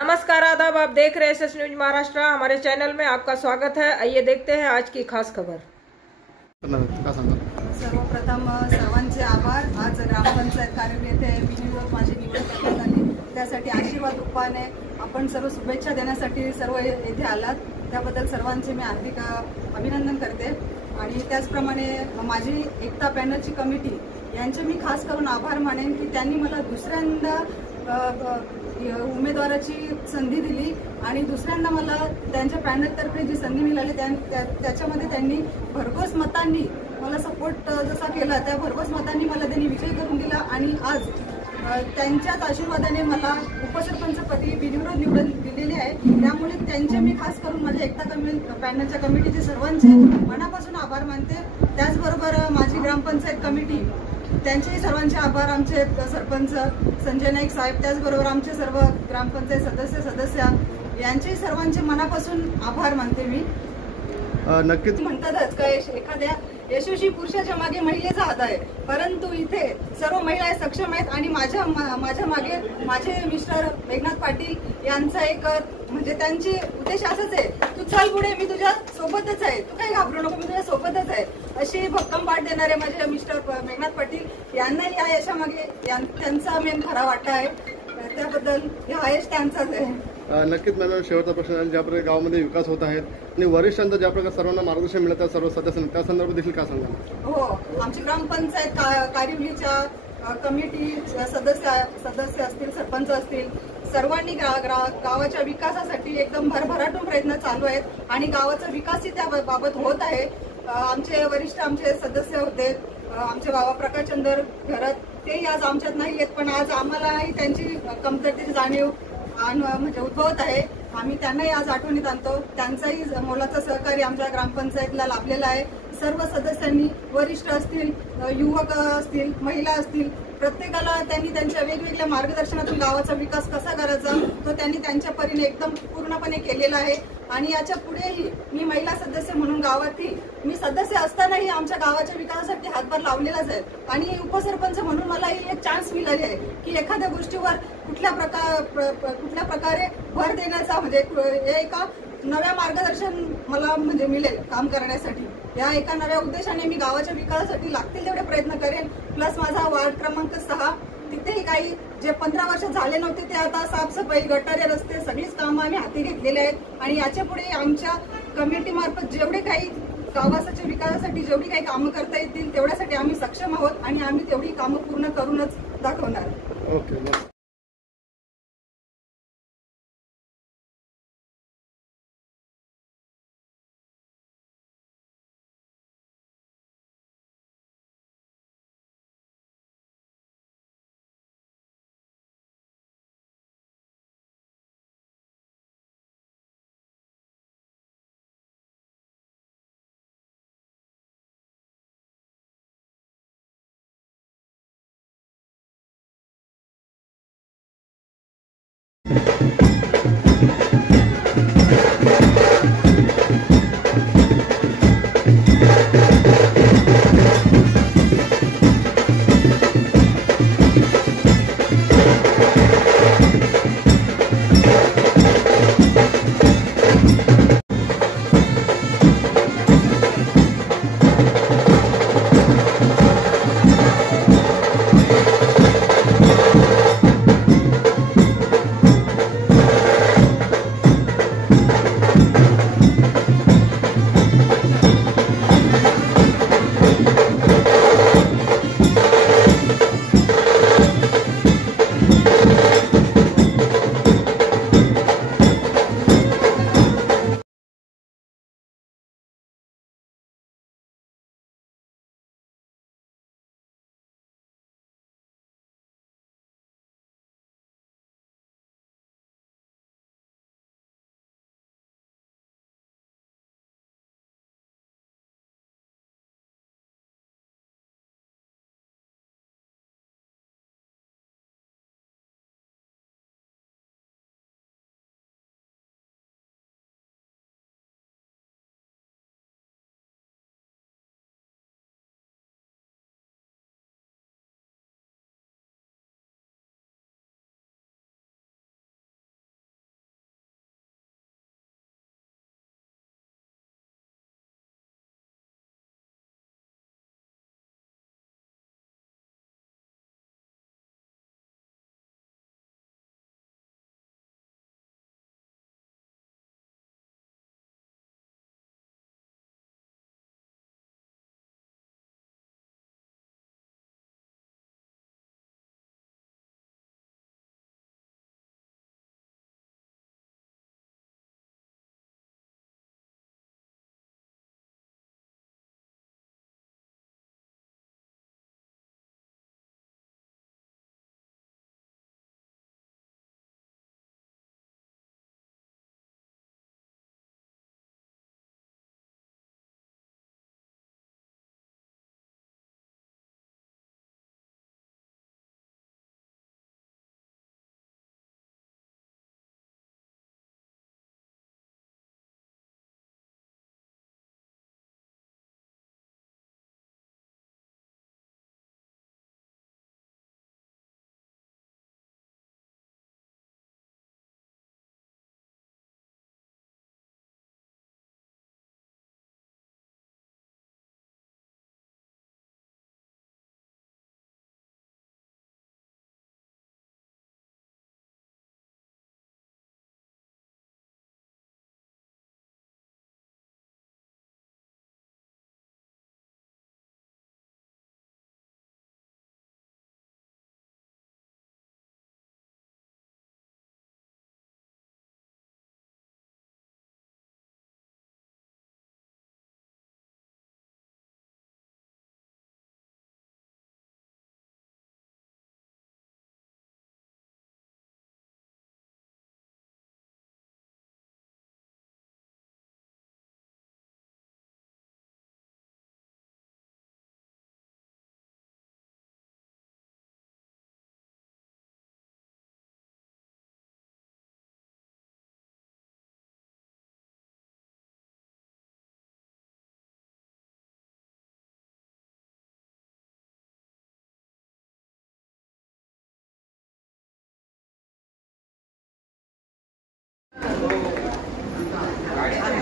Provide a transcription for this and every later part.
नमस्कार, आदाब। आप देख रहे हैं एसएस न्यूज महाराष्ट्र। हमारे चैनल में आपका स्वागत है। आइए देखते हैं आज की खास खबर। सर्वप्रथम सर्वांचे आभार। आज ग्रामपंचायत कार्यालय येथे बिनविरोध माझी निवड करण्यात आली, त्यासाठी आशीर्वाद रूपाने आपण सर्व शुभेच्छा देण्यासाठी सर्व येथे आलात, त्याबद्दल सर्वांचे मी हार्दिक अभिनंदन करते। आणि त्याचप्रमाणे माझी एकता पॅनलची कमिटी यांचे मी खास करून आभार मानेन की त्यांनी मला दुसऱ्यांदा उमेदवाराची संधी दिली आणि दुसऱ्यांदा मला त्यांच्या पॅनलतर्फे जी संधी मिळाली त्याच्यामध्ये त्यांनी भरघोस मतांनी मला सपोर्ट जसा केला त्या भरघोस मतांनी मला त्यांनी विजयी करून दिला आणि आज त्यांच्याच आशीर्वादाने मला उपसरपंचपदी बिनविरोध निवडून दिलेली आहे। त्यामुळे त्यांचे मी खास करून माझ्या एकता पॅनलच्या कमिटीचे सर्वांचे मनापासून आभार मानते। त्याचबरोबर माझी ग्रामपंचायत कमिटी त्यांचेही सर्वांचे आभार। आमचे सरपंच संजय नाईक साहेब, त्याचबरोबर आमचे सर्व ग्रामपंचायत सदस्य यांचे सर्वांचे मनापासून आभार मानते मी। नक्कीच म्हणतातच का एखाद्या यशस्वी पुरुषाच्या मागे महिलेचा हात आहे, परंतु इथे सर्व महिला सक्षम आहेत आणि माझ्या मागे माझे मिस्टर मेघनाथ पाटील यांचा एक म्हणजे त्यांची उद्देश असाच आहे, तू चल पुढे, मी तुझ्या सोबतच आहे, तू काही घाबरू नको, मी तुझ्या सोबतच आहे, अशी भक्कम पाठ देणारे माझे मिस्टर मेघनाथ पाटील यांना या यशामागे त्यांचा मेन खरा वाटा आहे, त्याबद्दल हा यश त्यांचाच आहे। नक्कीच मॅडम, शेवटचा प्रश्न, ज्या प्रकारे गावामध्ये विकास होत आहेत आणि वरिष्ठांचा ज्या प्रकारे सर्वांना मार्गदर्शन मिळत आहे सर्व सदस्यांना, त्या संदर्भात देखील काय सांगाल? हो, आमची ग्रामपंचायत कारिवलीच्या कमिटी सदस्य असतील, सरपंच असतील, सर्वांनी गावाच्या विकासासाठी एकदम भरभराटून प्रयत्न चालू आहेत आणि गावाचा विकासही त्याबाबत होत आहे। आमचे वरिष्ठ आमचे सदस्य होते, आमचे बाबा प्रकाशचंद्र घरत, तेही आज आमच्यात नाही आहेत, पण आज आम्हालाही त्यांची कमतरतेची जाणीव म्हणजे उद्भवत आहे। आम्ही त्यांनाही आज आठवणीत आणतो। त्यांचाही मोलाचं सहकार्य आमच्या ग्रामपंचायतला लाभलेलं आहे। सर्व सदस्यांनी, वरिष्ठ असतील, युवक असतील, महिला असतील, प्रत्येकाला त्यांनी त्यांच्या वेगवेगळ्या मार्गदर्शनातून गावाचा विकास कसा करायचा तो त्यांनी त्यांच्या परीने एकदम पूर्णपणे केलेला आहे। आणि याच्या पुढेही मी महिला सदस्य म्हणून गावातही मी सदस्य असतानाही आमच्या गावाच्या विकासासाठी हातभार लावलेलाच आहे आणि उपसरपंच म्हणून मला ही एक चान्स मिळाली आहे की एखाद्या गोष्टीवर कुठल्या प्रकारे भर देण्याचा म्हणजे एका नव्या मार्गदर्शन मला म्हणजे मिळेल काम करण्यासाठी। या एका नव्या उद्देशाने मी गावाच्या विकासासाठी लागतील तेवढे प्रयत्न करेन। प्लस माझा वार्ड क्रमांक 6 तिथेही काही जे 15 वर्ष झाले नव्हते ते आता साफसफाई, गटारे, रस्ते सगळीच कामं आम्ही हाती घेतलेले आहेत आणि याच्या पुढे आमच्या कमिटी मार्फत जेवढे काही गावाच्या विकासासाठी जेवढी काही कामं करता येतील तेवढ्यासाठी आम्ही सक्षम आहोत आणि आम्ही तेवढी कामं पूर्ण करूनच दाखवणार। ओके।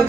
या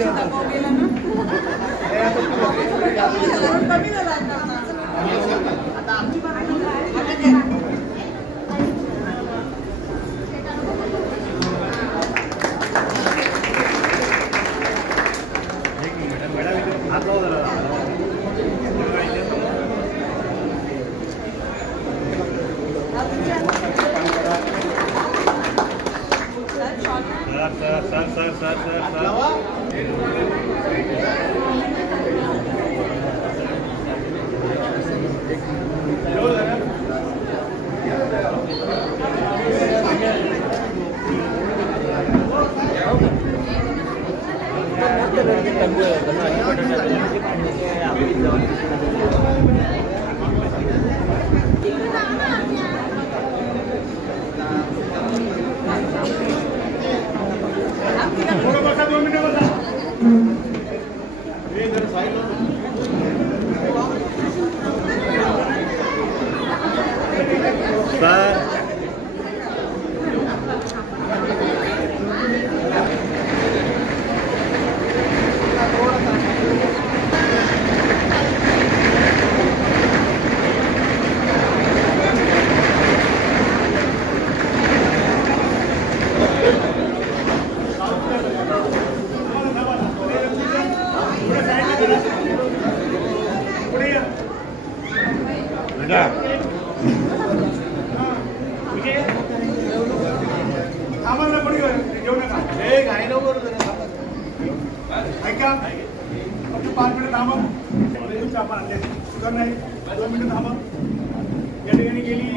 ठिकाणी गेली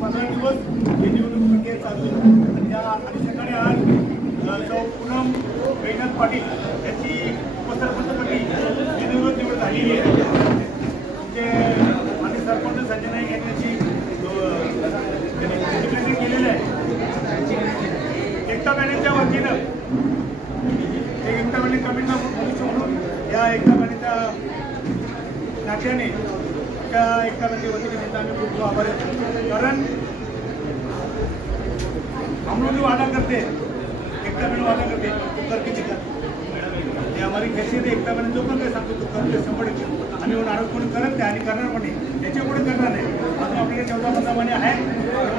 15 दिवस ही निवडणूक प्रक्रिया चालू आणि सकाळी आज सौ पूनम वैनाथ पाटील यांची उपसरपंचपदी निवड झालेली आहे. म्हणजे माझे सरपंच संजय नाईक यांच्याशी डिक्लेरेशन केलेलं आहे. एकता बॅनरच्या वतीनं एकता बॅनर कमिटीला म्हणून या एकता बॅनरच्या नात्याने त्या एकता बॅनरच्या वतीने त्यांचा आम्ही खूप आभारी आहोत. कारण हम लोग जो वादा करते हैं एकता बहन वादा करते तो करके दिखाते. ये हमारी हैसियत है. एकता बहन जो पण काही सांगतो तो करते 100%. आम्ही नाराज कोणी करत नाही आणि करणार पण नाही. याच्या पुढे करणार नाही. अजून आपल्याकडे 14-15 महिने आहे.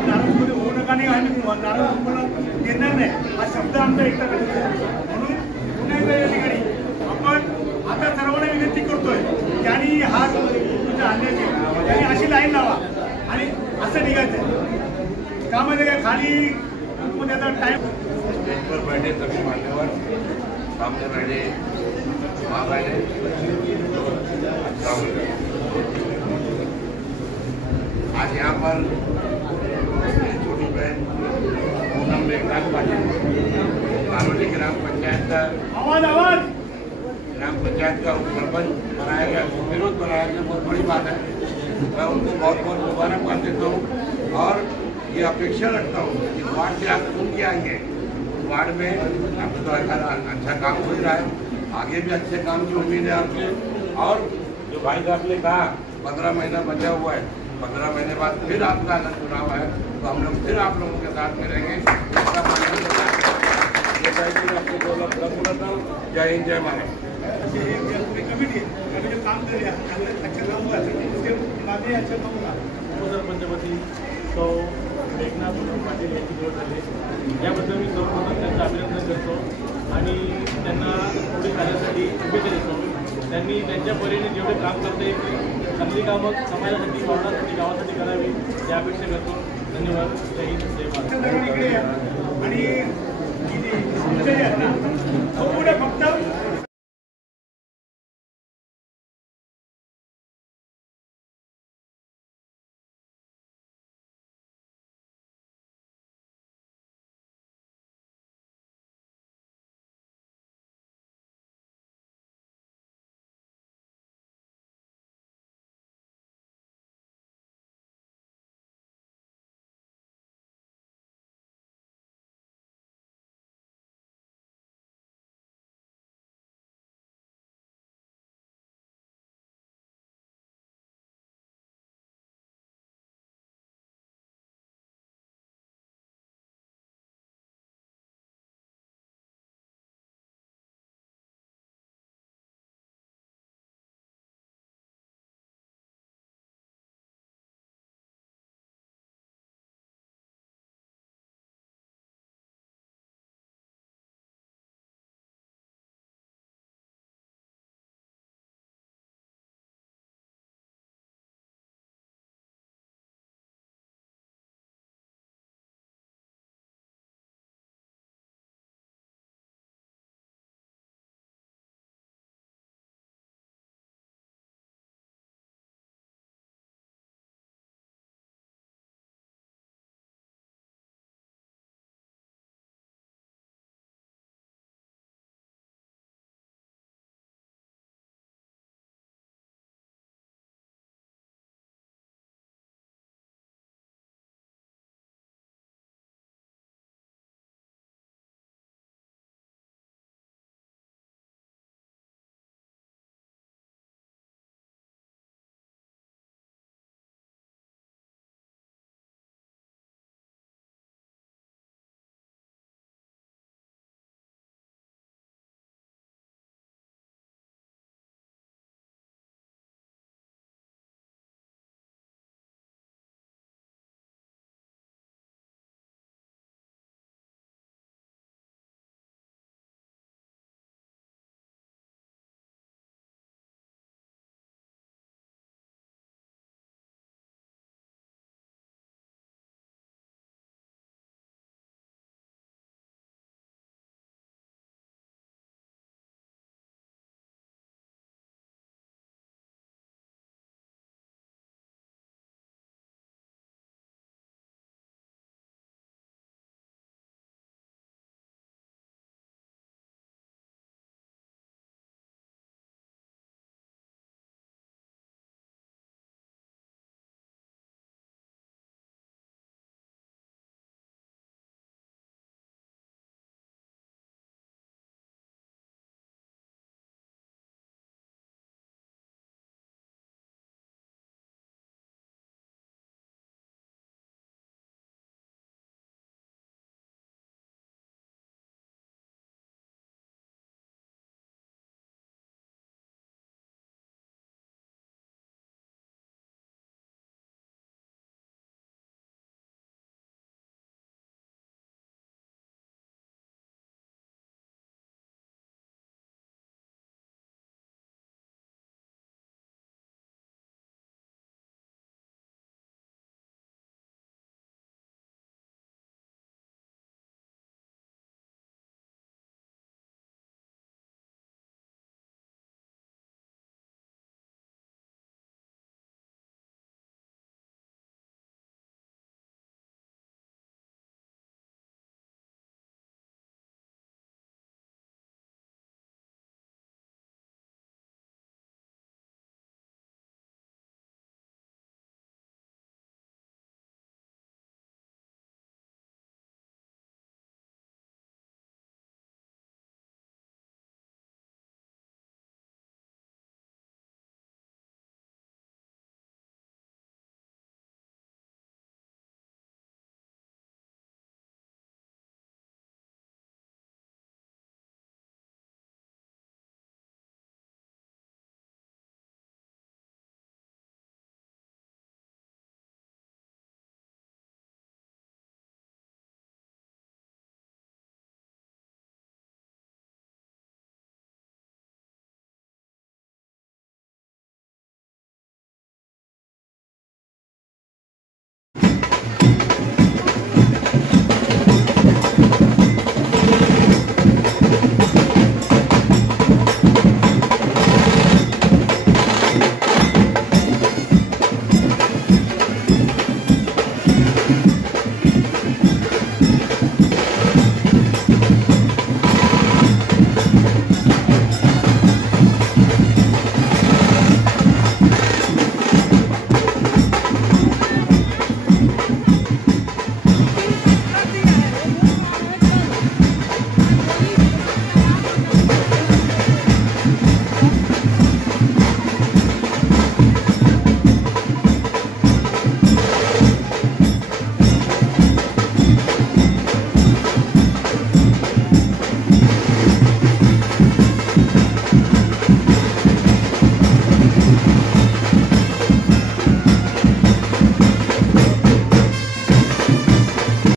नाराज कोणी होऊ नका नाही. आम्ही नाराज कोणाला देणार नाही हा शब्द आमचा एकता बहन. म्हणून पुन्हा एकदा या ठिकाणी आपण आता सर्वांना विनंती करतोय त्यांनी हा तुमच्या आणण्याची त्यांनी अशी लाईन लावा आणि असं निघायचं कामध्ये काय खाली टाइम पर बैठे सभी मान्यवर सामने बैठे वहाँ बैठे आज यहाँ पर छोटी बहन पूनम मेघनाथ पाटिल नारोली ग्राम पंचायत का ग्राम पंचायत का सरपंच बनाया गया, विरोध बनाया गया. बहुत बड़ी बात है. मैं उनको बहुत बहुत मुबारकबाद देता हूँ और ये अपेक्षा रखता हूँ कि वार्ड से आप चुन के आएंगे. वार्ड में आपको तो अच्छा काम हो रहा है. आगे भी अच्छे काम की उम्मीद है आपसे. और जो भाई साहब ने कहा 15 महीना बचा हुआ है, 15 महीने बाद फिर आपका अगर चुनाव है तो हम लोग फिर आप लोगों के साथ में रहेंगे. जय हिंद जय महाराष्ट्र. कमिटी काम कर रहा है. अच्छा काम हुआ उसके बाद अच्छा काम होगा. उपसरपंचपदी सौ मेघनाथ पाटील यांची निवड झाली. याबद्दल मी सर्वप्रथम त्यांचं अभिनंदन करतो आणि त्यांना पुढे जाण्यासाठी शुभेच्छा देतो. त्यांनी त्यांच्या परीने जेवढे काम करता येईल चांगली कामं समाजासाठी वार्डासाठी गावासाठी करावी या अपेक्षा करतो. धन्यवाद. जय हिंद जय महाराष्ट्र. आणि